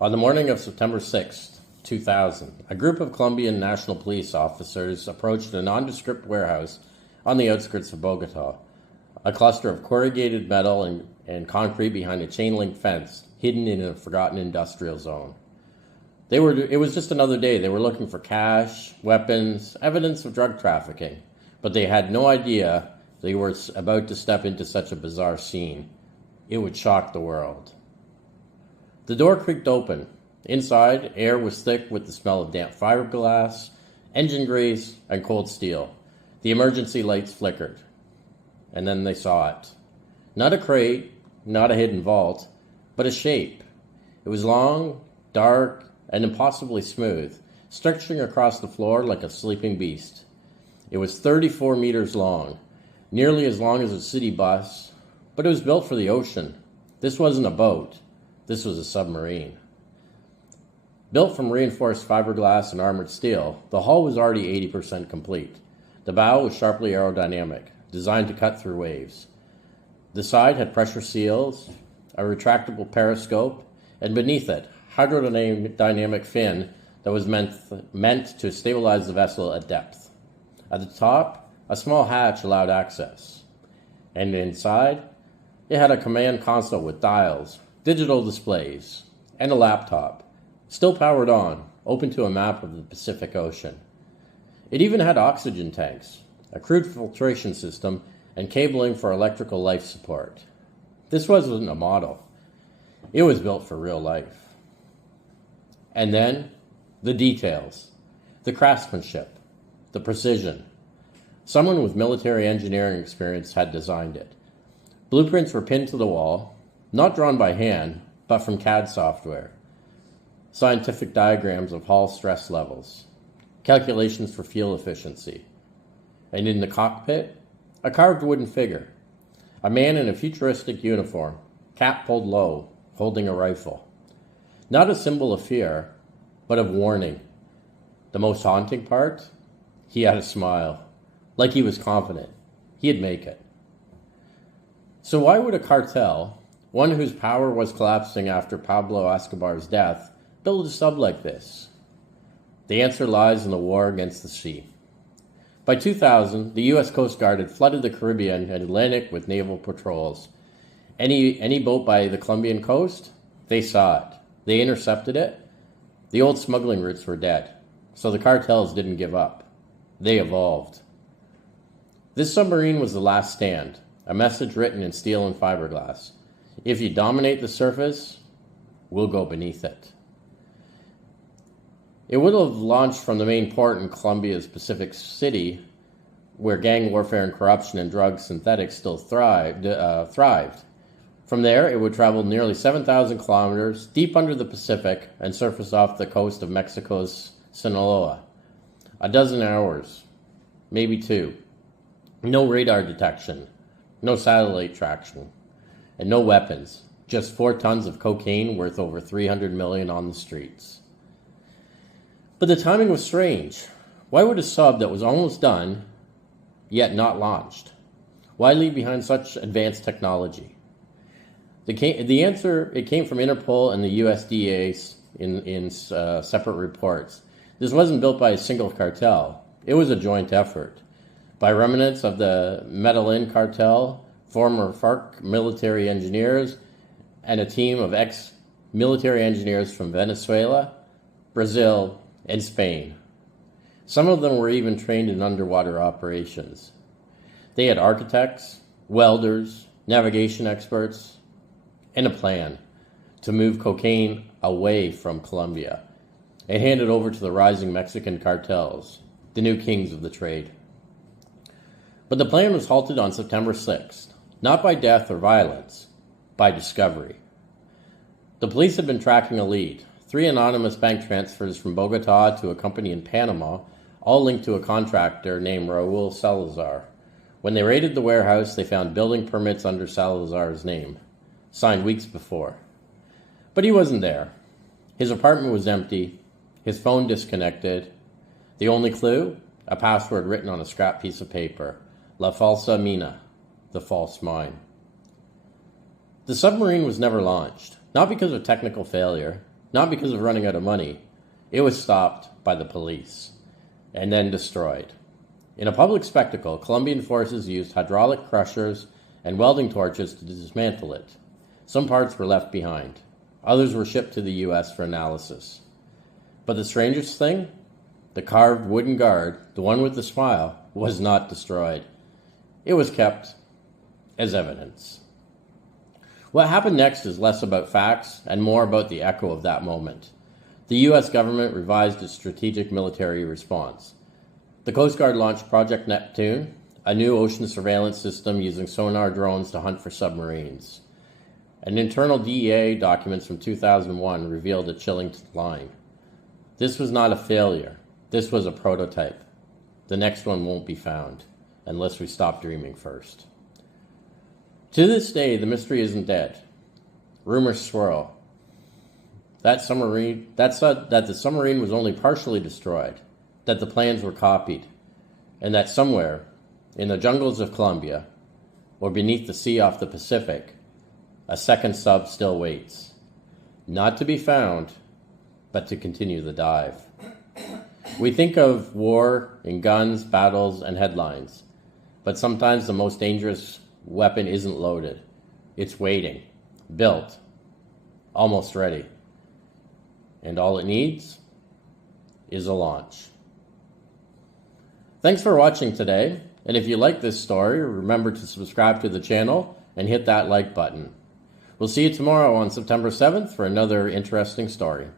On the morning of September 6, 2000, a group of Colombian National Police officers approached a nondescript warehouse on the outskirts of Bogotá, a cluster of corrugated metal and concrete behind a chain-link fence hidden in a forgotten industrial zone. It was just another day. They were looking for cash, weapons, evidence of drug trafficking, but they had no idea they were about to step into such a bizarre scene. It would shock the world. The door creaked open. Inside, air was thick with the smell of damp fiberglass, engine grease, and cold steel. The emergency lights flickered. And then they saw it. Not a crate, not a hidden vault, but a shape. It was long, dark, and impossibly smooth, stretching across the floor like a sleeping beast. It was 34 meters long, nearly as long as a city bus, but it was built for the ocean. This wasn't a boat. This was a submarine. Built from reinforced fiberglass and armored steel, the hull was already 80% complete. The bow was sharply aerodynamic, designed to cut through waves. The side had pressure seals, a retractable periscope, and beneath it, hydrodynamic fin that was meant to stabilize the vessel at depth. At the top, a small hatch allowed access. And inside, it had a command console with dials, digital displays, and a laptop, still powered on, open to a map of the Pacific Ocean. It even had oxygen tanks, a crude filtration system, and cabling for electrical life support. This wasn't a model. It was built for real life. And then, the details, the craftsmanship, the precision. Someone with military engineering experience had designed it. Blueprints were pinned to the wall, not drawn by hand, but from CAD software. Scientific diagrams of hull stress levels, calculations for fuel efficiency. And in the cockpit, a carved wooden figure. A man in a futuristic uniform, cap pulled low, holding a rifle. Not a symbol of fear, but of warning. The most haunting part? He had a smile, like he was confident. He'd make it. So why would a cartel, one whose power was collapsing after Pablo Escobar's death, build a sub like this? The answer lies in the war against the sea. By 2000, the U.S. Coast Guard had flooded the Caribbean and Atlantic with naval patrols. Any boat by the Colombian coast? They saw it. They intercepted it. The old smuggling routes were dead, so the cartels didn't give up. They evolved. This submarine was the last stand, a message written in steel and fiberglass. If you dominate the surface, we'll go beneath it. It would have launched from the main port in Colombia's Pacific City, where gang warfare and corruption and drug synthetics still thrived. From there, it would travel nearly 7,000 kilometers deep under the Pacific and surface off the coast of Mexico's Sinaloa. A dozen hours, maybe two. No radar detection, no satellite traction, and no weapons. Just 4 tons of cocaine worth over $300 million on the streets. But the timing was strange. Why would a sub that was almost done, yet not launched? Why leave behind such advanced technology? The answer, it came from Interpol and the USDA in separate reports. This wasn't built by a single cartel. It was a joint effort by remnants of the Medellín cartel, former FARC military engineers, and a team of ex-military engineers from Venezuela, Brazil, and Spain. Some of them were even trained in underwater operations. They had architects, welders, navigation experts, and a plan to move cocaine away from Colombia and hand it over to the rising Mexican cartels, the new kings of the trade. But the plan was halted on September 6th, not by death or violence, by discovery. The police had been tracking a lead, 3 anonymous bank transfers from Bogotá to a company in Panama, all linked to a contractor named Raul Salazar. When they raided the warehouse, they found building permits under Salazar's name, signed weeks before. But he wasn't there. His apartment was empty, his phone disconnected. The only clue? A password written on a scrap piece of paper. La falsa mina, the false mine. The submarine was never launched, not because of technical failure, not because of running out of money. It was stopped by the police and then destroyed. In a public spectacle, Colombian forces used hydraulic crushers and welding torches to dismantle it. Some parts were left behind. Others were shipped to the U.S. for analysis. But the strangest thing? The carved wooden guard, the one with the smile, was not destroyed. It was kept as evidence. What happened next is less about facts and more about the echo of that moment. The U.S. government revised its strategic military response. The Coast Guard launched Project Neptune, a new ocean surveillance system using sonar drones to hunt for submarines. An internal DEA documents from 2001 revealed a chilling line. This was not a failure. This was a prototype. The next one won't be found, unless we stop dreaming first. To this day, the mystery isn't dead. Rumors swirl. That the submarine was only partially destroyed, that the plans were copied, and that somewhere, in the jungles of Colombia, or beneath the sea off the Pacific, a second sub still waits. Not to be found, but to continue the dive. We think of war in guns, battles, and headlines, but sometimes the most dangerous weapon isn't loaded. It's waiting, built, almost ready. And all it needs is a launch. Thanks for watching today, and if you like this story, remember to subscribe to the channel and hit that like button. We'll see you tomorrow on September 7th for another interesting story.